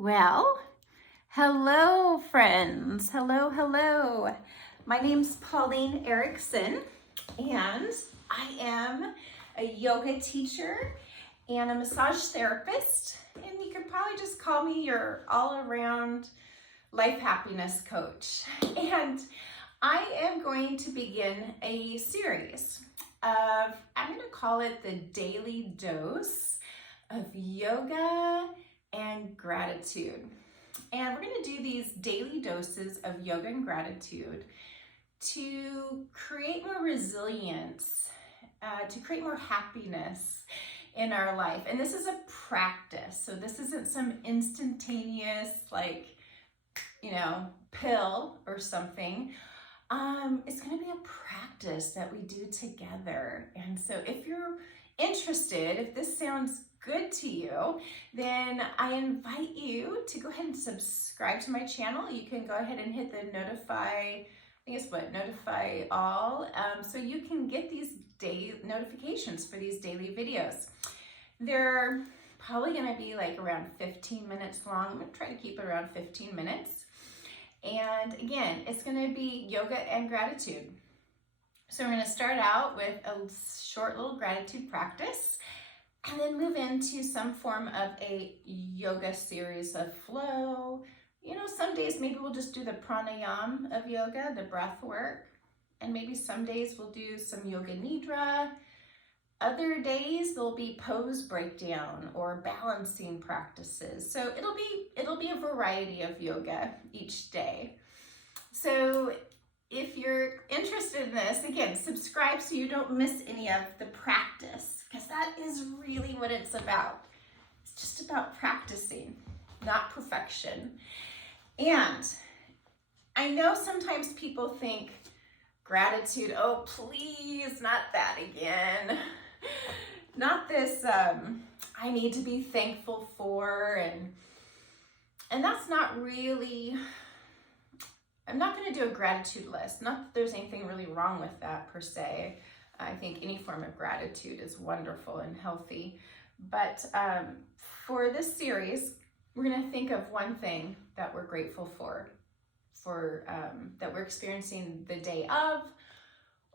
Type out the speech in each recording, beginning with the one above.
Well, hello friends. Hello. My name's Pauline Erickson and I am a yoga teacher and a massage therapist. And you could probably just call me your all-around life happiness coach. And I am going to begin a series of, I'm going to call it the Daily Dose of Yoga and Gratitude. And we're going to do these daily doses of yoga and gratitude to create more resilience, to create more happiness in our life. And this is a practice. So this isn't some instantaneous, pill or something. It's going to be a practice that we do together. And so if you're interested, if this sounds good to you, then I invite you to go ahead and subscribe to my channel. You can go ahead and hit the notify all, so you can get these notifications for these daily videos. They're probably going to be like around 15 minutes long. I'm going to try to keep it around 15 minutes. And again, it's going to be yoga and gratitude. So we're going to start out with a short little gratitude practice and then move into some form of a yoga series of flow. Some days maybe we'll just do the pranayama of yoga, the breath work. And maybe some days we'll do some yoga nidra. Other days there'll be pose breakdown or balancing practices. So it'll be a variety of yoga each day. So if you're interested in this, again, subscribe so you don't miss any of the practice, because that is really what it's about. It's just about practicing, not perfection. And I know sometimes people think gratitude, oh, please, not that again. Not this, I need to be thankful for, and that's not really, I'm not going to do a gratitude list. Not that there's anything really wrong with that per se. I think any form of gratitude is wonderful and healthy. But for this series, we're going to think of one thing that we're grateful for that we're experiencing the day of,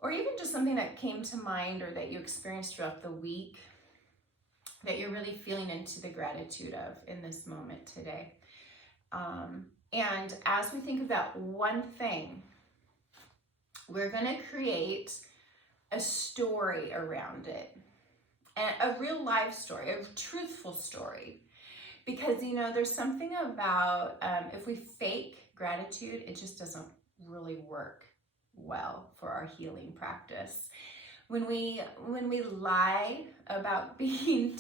or even just something that came to mind or that you experienced throughout the week that you're really feeling into the gratitude of in this moment today. And as we think of that one thing, we're going to create a story around it, and a real life story, a truthful story. Because, there's something about if we fake gratitude, it just doesn't really work well for our healing practice. When we lie about being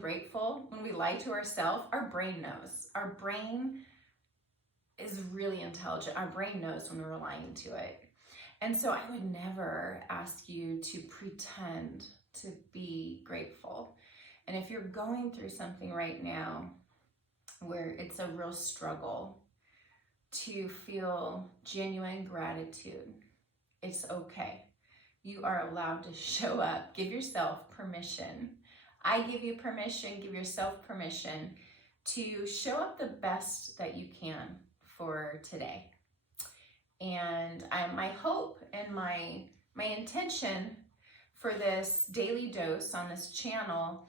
grateful, when we lie to ourselves, our brain knows. Our brain is really intelligent. Our brain knows when we're lying to it. And so I would never ask you to pretend to be grateful. And if you're going through something right now where it's a real struggle to feel genuine gratitude, it's okay. You are allowed to show up. Give yourself permission. I give you permission, give yourself permission to show up the best that you can for today. And my hope and my intention for this daily dose on this channel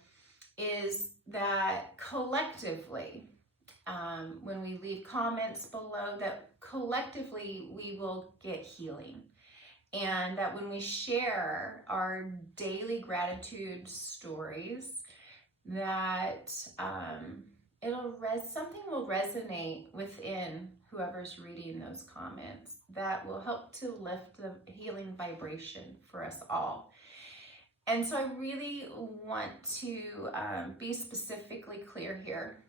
is that collectively, when we leave comments below, that collectively we will get healing. And that when we share our daily gratitude stories, that something will resonate within whoever's reading those comments that will help to lift the healing vibration for us all. And so I really want to be specifically clear here.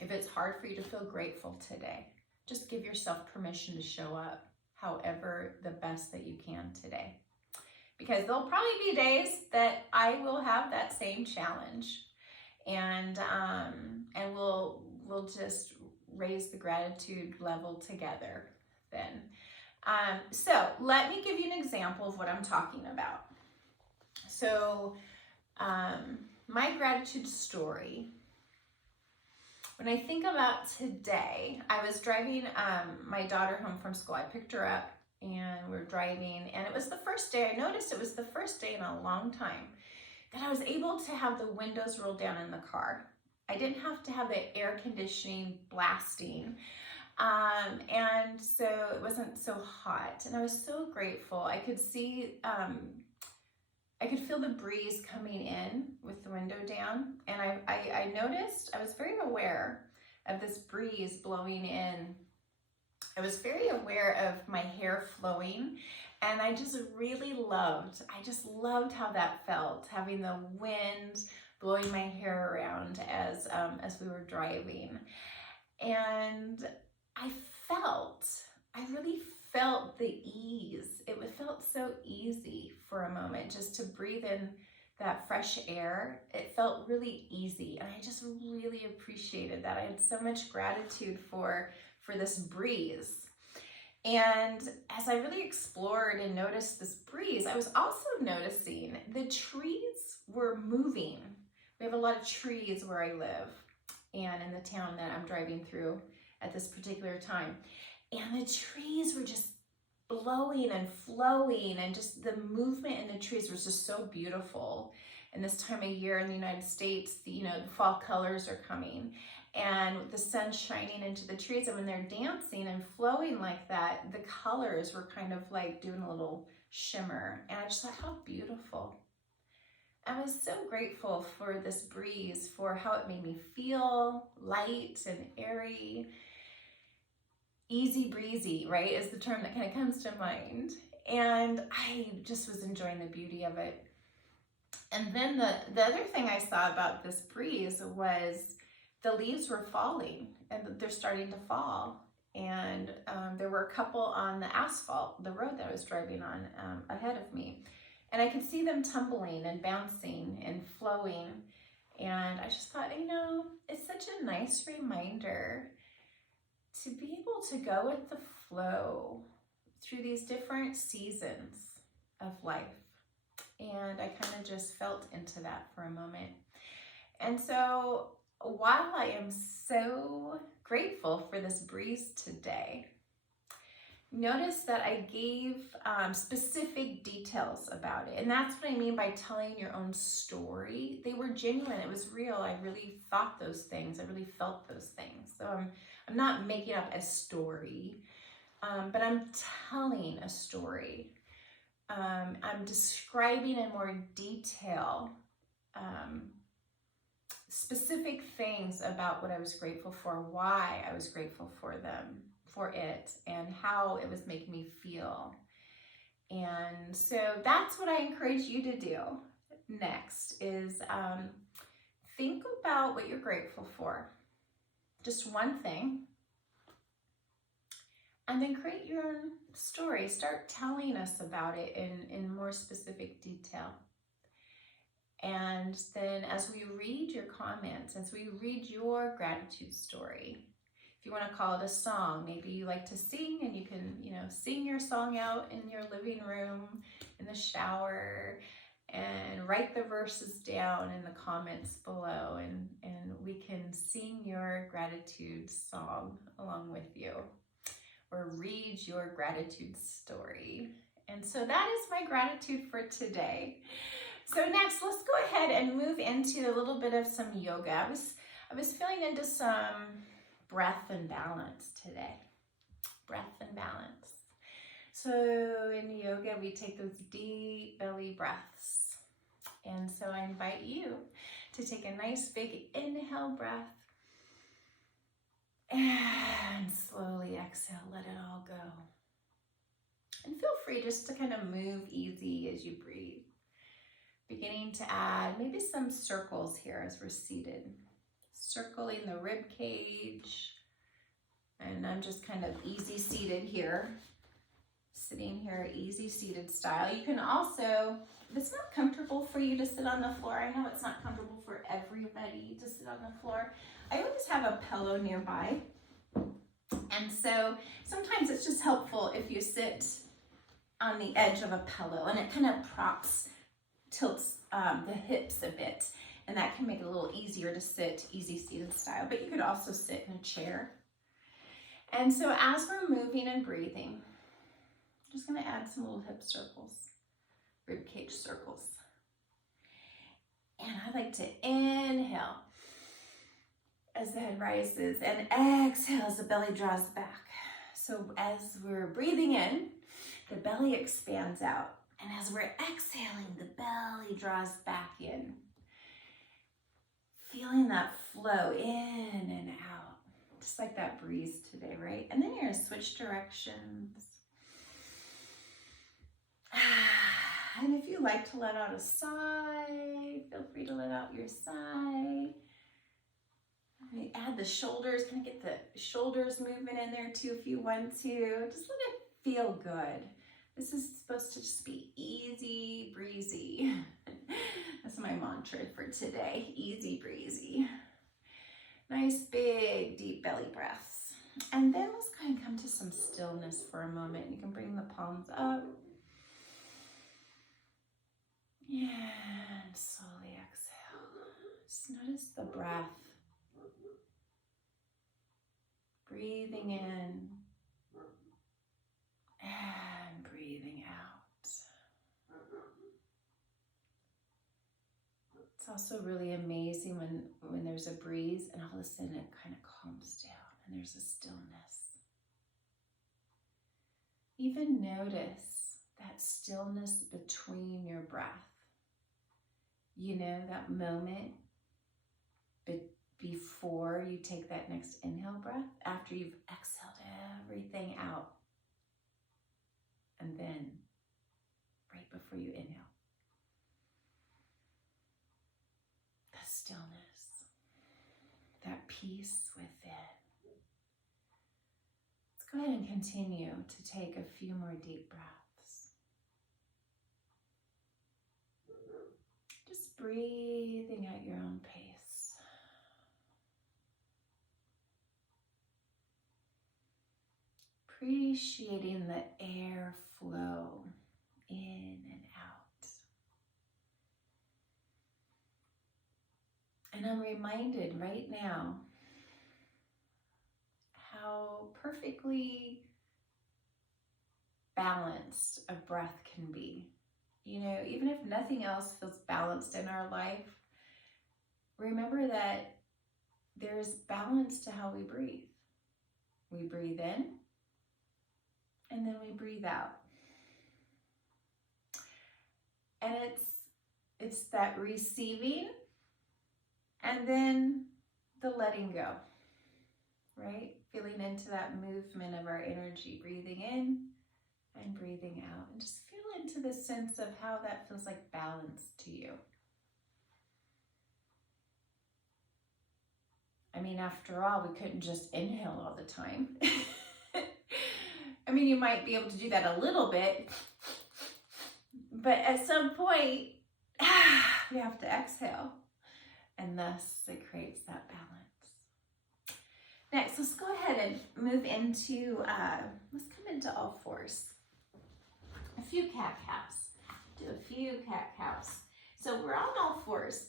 If it's hard for you to feel grateful today, just give yourself permission to show up however the best that you can today. Because there'll probably be days that I will have that same challenge. And we'll just raise the gratitude level together then. So let me give you an example of what I'm talking about. So my gratitude story When I think about today, I was driving my daughter home from school. I picked her up and we're driving, and it was the first day, I noticed it was the first day in a long time that I was able to have the windows rolled down in the car. I didn't have to have the air conditioning blasting. And so it wasn't so hot, and I was so grateful. I could see, I could feel the breeze coming in with the window down, and I noticed, I was very aware of this breeze blowing in. I was very aware of my hair flowing, and I just really loved, how that felt, having the wind blowing my hair around as we were driving. And I really felt the ease. It felt so easy for a moment just to breathe in that fresh air. It felt really easy, and I just really appreciated that. I had so much gratitude for this breeze. And as I really explored and noticed this breeze, I was also noticing the trees were moving. We have a lot of trees where I live and in the town that I'm driving through at this particular time. And the trees were just blowing and flowing, and just the movement in the trees was just so beautiful. And this time of year in the United States, the fall colors are coming, and with the sun shining into the trees, and when they're dancing and flowing like that, the colors were kind of like doing a little shimmer. And I just thought, how beautiful. I was so grateful for this breeze, for how it made me feel light and airy. Easy breezy, right, is the term that kind of comes to mind. And I just was enjoying the beauty of it. And then the other thing I saw about this breeze was the leaves were falling, and they're starting to fall. And there were a couple on the asphalt, the road that I was driving on ahead of me. And I could see them tumbling and bouncing and flowing. And I just thought, it's such a nice reminder to be able to go with the flow through these different seasons of life. And I kind of just felt into that for a moment. And so while I am so grateful for this breeze today, notice that I gave specific details about it. And that's what I mean by telling your own story. They were genuine. It was real. I really thought those things. I really felt those things. So I'm not making up a story, but I'm telling a story. I'm describing in more detail specific things about what I was grateful for, why I was grateful for it, and how it was making me feel. And so that's what I encourage you to do next is think about what you're grateful for. Just one thing. And then create your own story. Start telling us about it in more specific detail. And then as we read your comments, as we read your gratitude story, if you want to call it a song, maybe you like to sing, and you can, sing your song out in your living room, in the shower, and write the verses down in the comments below, and we can sing your gratitude song along with you, or read your gratitude story. And so that is my gratitude for today. So next, let's go ahead and move into a little bit of some yoga. I was feeling into some breath and balance today. Breath and balance. So in yoga, we take those deep belly breaths. And so I invite you to take a nice big inhale breath and slowly exhale, let it all go. And feel free just to kind of move easy as you breathe. Beginning to add maybe some circles here as we're seated. Circling the rib cage. And I'm just kind of easy seated here. Sitting here, easy seated style. You can also, if it's not comfortable for you to sit on the floor, I know it's not comfortable for everybody to sit on the floor. I always have a pillow nearby. And so sometimes it's just helpful if you sit on the edge of a pillow, and it kind of tilts the hips a bit. And that can make it a little easier to sit, easy seated style, but you could also sit in a chair. And so as we're moving and breathing, I'm just gonna add some little hip circles, rib cage circles. And I like to inhale as the head rises and exhale as the belly draws back. So as we're breathing in, the belly expands out. And as we're exhaling, the belly draws back in. Feeling that flow in and out, just like that breeze today, right? And then you're gonna switch directions. And if you like to let out a sigh, feel free to let out your sigh. Add the shoulders, kind of get the shoulders moving in there too if you want to. Just let it feel good. This is supposed to just be easy breezy. That's my mantra for today, easy breezy. Nice big deep belly breaths. And then let's kind of come to some stillness for a moment. You can bring the palms up. And slowly exhale. Just notice the breath. Breathing in and breathing out. It's also really amazing when there's a breeze and all of a sudden it kind of calms down and there's a stillness. Even notice that stillness between your breath. You know, that moment before you take that next inhale breath, after you've exhaled everything out, and then right before you inhale. The stillness, that peace within. Let's go ahead and continue to take a few more deep breaths. Just breathing at your own pace. Appreciating the air flow in and out. And I'm reminded right now how perfectly balanced a breath can be. You know, even if nothing else feels balanced in our life, remember that there's balance to how we breathe. We breathe in, and then we breathe out. And it's that receiving and then the letting go, right? Feeling into that movement of our energy, breathing in and breathing out. And just feel into the sense of how that feels like balance to you. I mean, after all, we couldn't just inhale all the time. I mean, you might be able to do that a little bit, but at some point, we have to exhale, and thus it creates that balance. Next, let's go ahead and move into, let's come into all fours. A few cat-cows. Do a few cat-cows. So we're on all fours.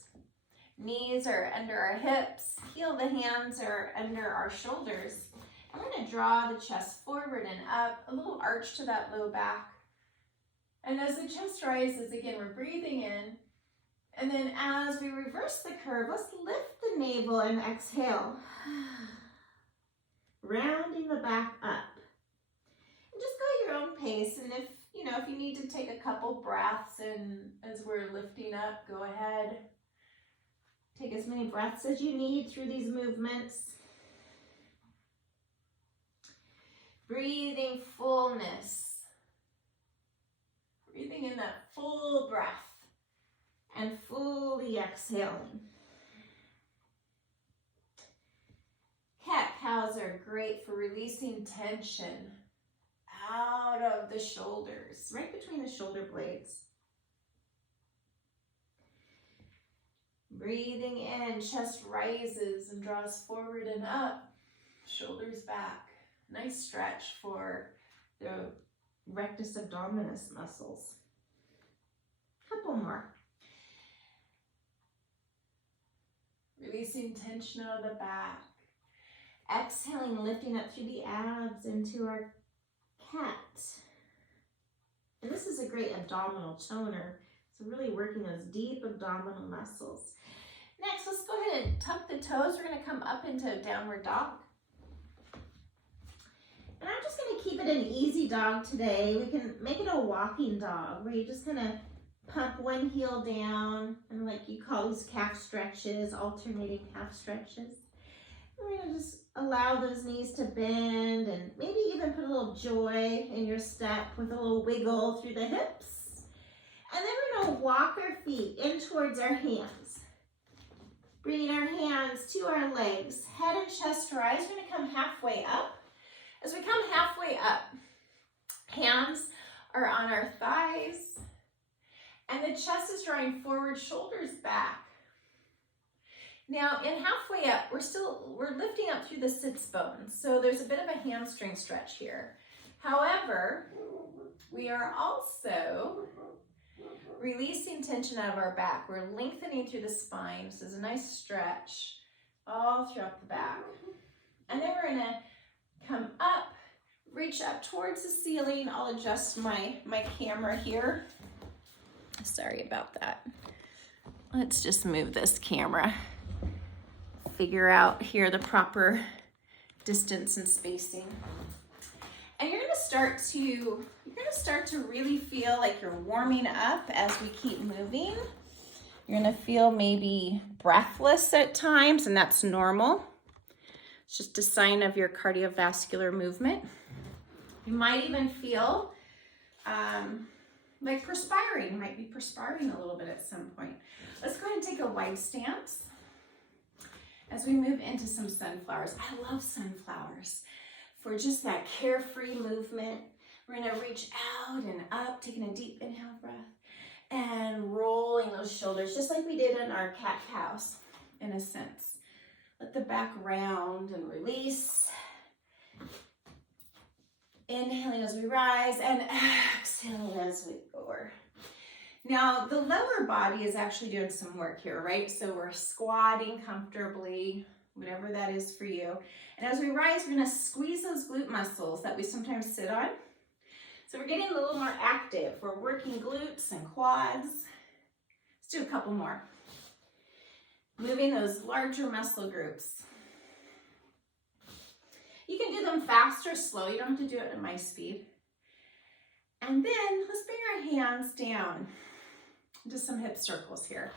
Knees are under our hips, heel of the hands are under our shoulders. I'm going to draw the chest forward and up, a little arch to that low back. And as the chest rises, again, we're breathing in. And then as we reverse the curve, let's lift the navel and exhale. Rounding the back up. And just go at your own pace. And if you need to take a couple breaths and as we're lifting up, go ahead. Take as many breaths as you need through these movements. Breathing fullness. Breathing in that full breath and fully exhaling. Cat-cows are great for releasing tension out of the shoulders, right between the shoulder blades. Breathing in, chest rises and draws forward and up, shoulders back. Nice stretch for the rectus abdominis muscles. Couple more. Releasing tension out of the back. Exhaling, lifting up through the abs into our cat. And this is a great abdominal toner. So really working those deep abdominal muscles. Next, let's go ahead and tuck the toes. We're gonna come up into a downward dog. And I'm just gonna keep it an easy dog today. We can make it a walking dog where you just kind of pump one heel down and like you call these calf stretches, alternating calf stretches. We're gonna just allow those knees to bend and maybe even put a little joy in your step with a little wiggle through the hips. And then we're gonna walk our feet in towards our hands. Bringing our hands to our legs, head and chest rise. We're gonna come halfway up. As we come halfway up, hands are on our thighs, and the chest is drawing forward, shoulders back. Now, in halfway up, we're lifting up through the sits bones, so there's a bit of a hamstring stretch here. However, we are also releasing tension out of our back. We're lengthening through the spine. This is a nice stretch all throughout the back. And then we're gonna come up, reach up towards the ceiling. I'll adjust my camera here. Sorry about that. Let's just move this camera. Figure out here the proper distance and spacing. And you're gonna start to really feel like you're warming up as we keep moving. You're gonna feel maybe breathless at times, and that's normal. It's just a sign of your cardiovascular movement. You might even feel like perspiring. You might be perspiring a little bit at some point. Let's go ahead and take a wide stance as we move into some sunflowers. I love sunflowers for just that carefree movement. We're gonna reach out and up, taking a deep inhale breath and rolling those shoulders just like we did in our cat-cows in a sense. Let the back round and release. Inhaling as we rise and exhaling as we lower. Now, the lower body is actually doing some work here, right? So we're squatting comfortably, whatever that is for you. And as we rise, we're gonna squeeze those glute muscles that we sometimes sit on. So we're getting a little more active. We're working glutes and quads. Let's do a couple more. Moving those larger muscle groups. You can do them fast or slow. You don't have to do it at my speed. And then let's bring our hands down into some hip circles here.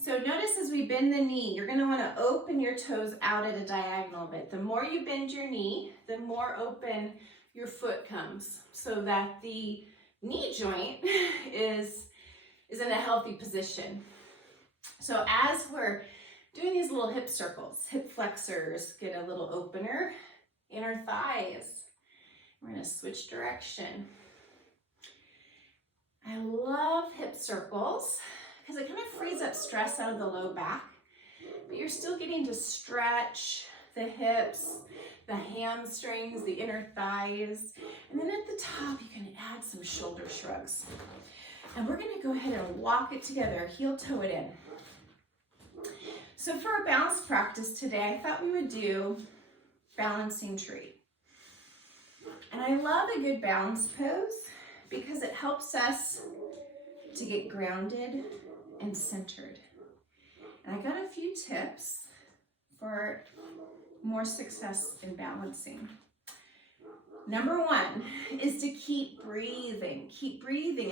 So notice as we bend the knee, you're gonna wanna open your toes out at a diagonal bit. The more you bend your knee, the more open your foot comes so that the knee joint is in a healthy position. So as we're doing these little hip circles, hip flexors get a little opener in our thighs. We're gonna switch direction. I love hip circles because it kind of frees up stress out of the low back, but you're still getting to stretch the hips, the hamstrings, the inner thighs, and then at the top you can add some shoulder shrugs. And we're gonna go ahead and walk it together, heel toe it in. So for our balance practice today, I thought we would do balancing tree. And I love a good balance pose because it helps us to get grounded and centered. And I got a few tips for more success in balancing. Number one is to keep breathing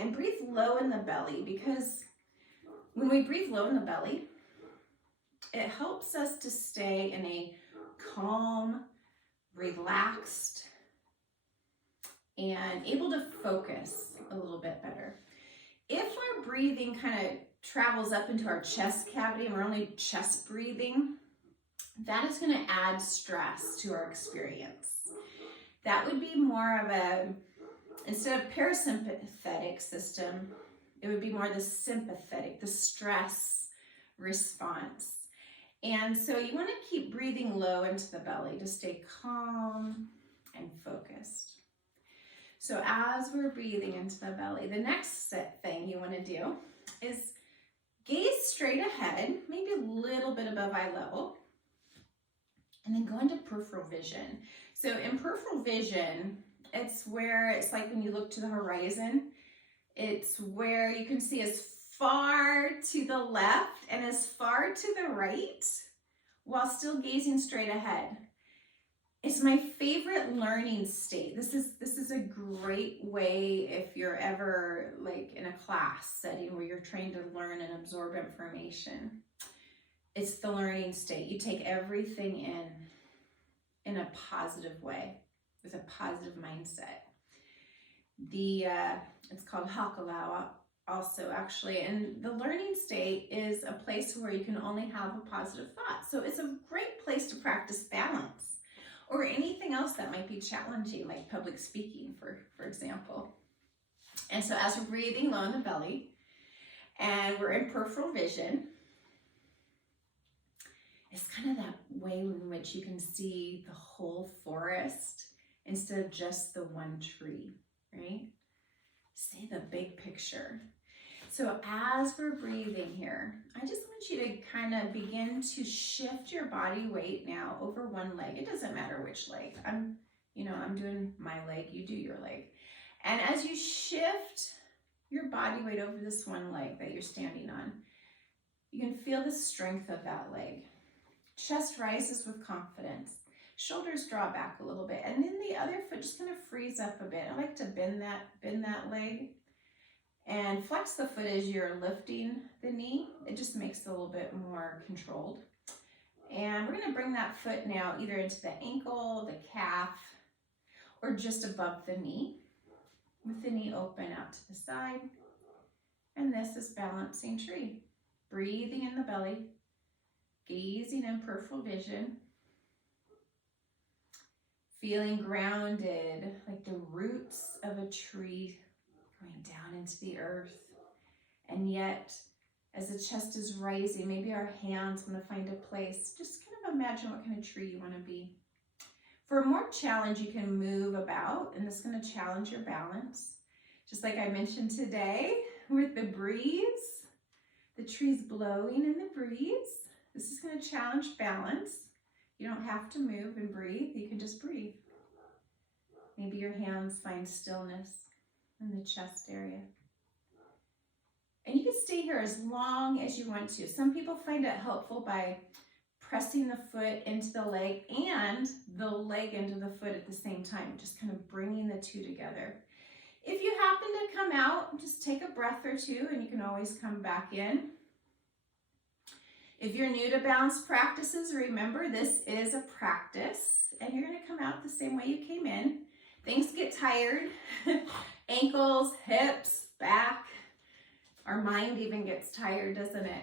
and breathe low in the belly, because when we breathe low in the belly, it helps us to stay in a calm, relaxed, and able to focus a little bit better. If our breathing kind of travels up into our chest cavity and we're only chest breathing, that is going to add stress to our experience. That would be more of a, instead of parasympathetic system, it would be more the sympathetic, the stress response. And so you want to keep breathing low into the belly to stay calm and focused. So as we're breathing into the belly, the next thing you want to do is Gaze straight ahead, maybe a little bit above eye level, and then go into peripheral vision. So in peripheral vision, it's like when you look to the horizon, it's where you can see as far to the left and as far to the right while still gazing straight ahead. It's my favorite learning state. This is a great way if you're ever like in a class setting where you're trying to learn and absorb information. It's the learning state. You take everything in a positive way with a positive mindset. It's called Hakalau also actually, and the learning state is a place where you can only have a positive thought. So it's a great place to practice balance or anything else that might be challenging, like public speaking, for example. And so as we're breathing low in the belly and we're in peripheral vision, it's kind of that way in which you can see the whole forest instead of just the one tree, right? See the big picture. So as we're breathing here, I just want you to kind of begin to shift your body weight now over one leg. It doesn't matter which leg. I'm doing my leg, you do your leg. And as you shift your body weight over this one leg that you're standing on, you can feel the strength of that leg. Chest rises with confidence. Shoulders draw back a little bit. And then the other foot just kind of frees up a bit. I like to bend that leg. And flex the foot as you're lifting the knee. It just makes it a little bit more controlled. And we're going to bring that foot now either into the ankle, the calf, or just above the knee, with the knee open out to the side. And this is balancing tree. Breathing in the belly, gazing in peripheral vision, feeling grounded, like the roots of a tree going down into the earth. And yet, as the chest is rising, maybe our hands want to find a place. Just kind of imagine what kind of tree you want to be. For more challenge, you can move about, and this is going to challenge your balance. Just like I mentioned today with the breeze, the tree's blowing in the breeze. This is going to challenge balance. You don't have to move and breathe. You can just breathe. Maybe your hands find stillness in the chest area. And you can stay here as long as you want to. Some people find it helpful by pressing the foot into the leg and the leg into the foot at the same time, just kind of bringing the two together. If you happen to come out, just take a breath or two and you can always come back in. If you're new to balance practices, remember this is a practice and you're going to come out the same way you came in. Things get tired, ankles, hips, back. Our mind even gets tired, doesn't it?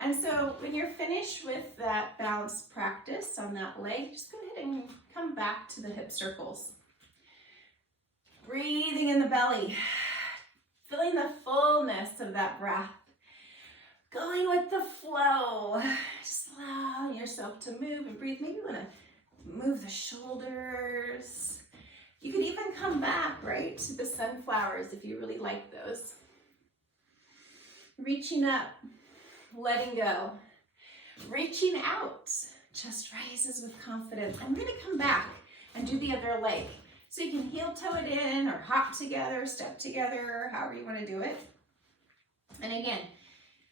And so when you're finished with that balance practice on that leg, just go ahead and come back to the hip circles. Breathing in the belly, feeling the fullness of that breath. Going with the flow. Just allowing yourself to move and breathe. Maybe you want to move the shoulders. You could even come back, right, to the sunflowers if you really like those. Reaching up, letting go. Reaching out, chest rises with confidence. I'm going to come back and do the other leg. So you can heel toe it in or hop together, step together, however you want to do it. And again,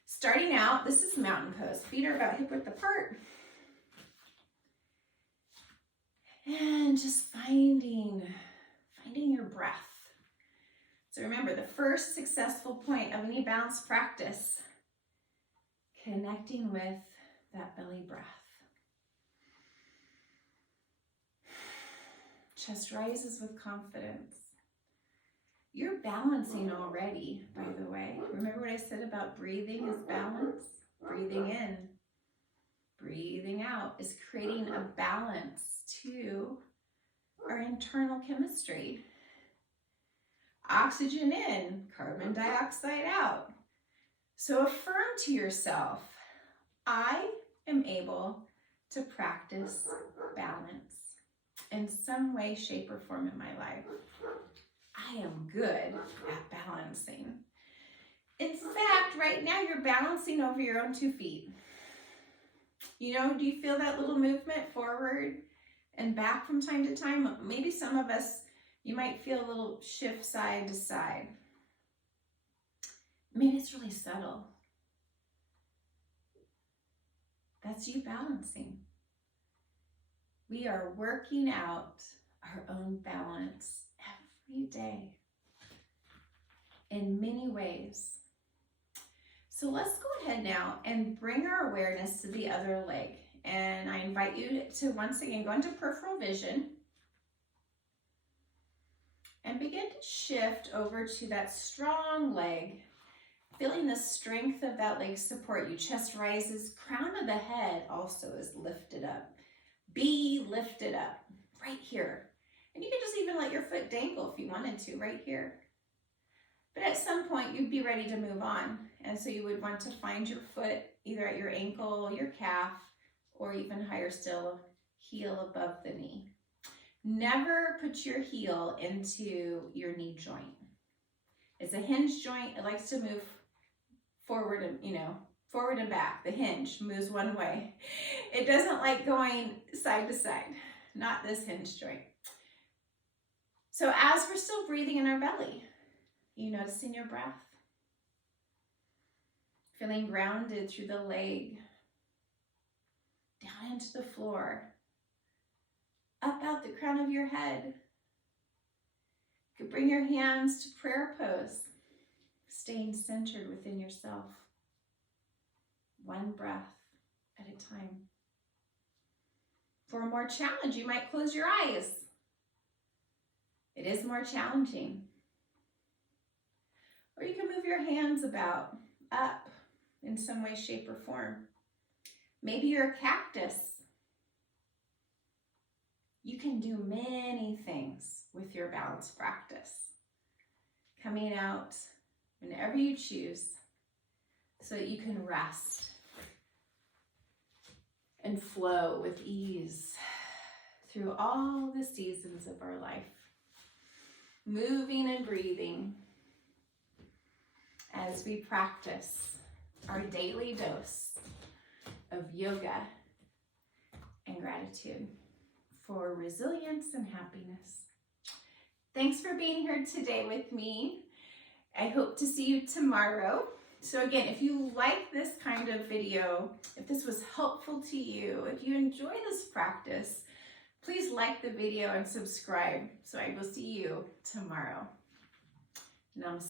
starting out, this is mountain pose. Feet are about hip width apart. And just finding your breath. So remember, the first successful point of any balance practice, connecting with that belly breath. Chest rises with confidence. You're balancing already, by the way. Remember what I said about breathing is balance? Breathing in, breathing out is creating a balance to our internal chemistry. Oxygen in, carbon dioxide out. So affirm to yourself, I am able to practice balance in some way, shape, or form in my life. I am good at balancing. In fact, right now you're balancing over your own 2 feet. You know, do you feel that little movement forward and back from time to time? Maybe some of us, you might feel a little shift side to side. Maybe it's really subtle. That's you balancing. We are working out our own balance every day in many ways. So let's go ahead now and bring our awareness to the other leg. And I invite you to once again go into peripheral vision and begin to shift over to that strong leg, feeling the strength of that leg support you. Chest rises, crown of the head also is lifted up. Be lifted up right here. And you can just even let your foot dangle if you wanted to right here. But at some point you'd be ready to move on. And so you would want to find your foot either at your ankle, your calf, or even higher still, heel above the knee. Never put your heel into your knee joint. It's a hinge joint. It likes to move forward and, forward and back. The hinge moves one way. It doesn't like going side to side. Not this hinge joint. So as we're still breathing in our belly, you noticing your breath. Feeling grounded through the leg. Down into the floor. Up out the crown of your head. You could bring your hands to prayer pose. Staying centered within yourself. One breath at a time. For a more challenge, you might close your eyes. It is more challenging. Or you can move your hands about, up in some way, shape, or form. Maybe you're a cactus. You can do many things with your balance practice. Coming out whenever you choose so that you can rest and flow with ease through all the seasons of our life. Moving and breathing as we practice our daily dose of yoga and gratitude for resilience and happiness. Thanks for being here today with me. I hope to see you tomorrow. So again, if you like this kind of video, if this was helpful to you, if you enjoy this practice, please like the video and subscribe. So I will see you tomorrow. Namaste.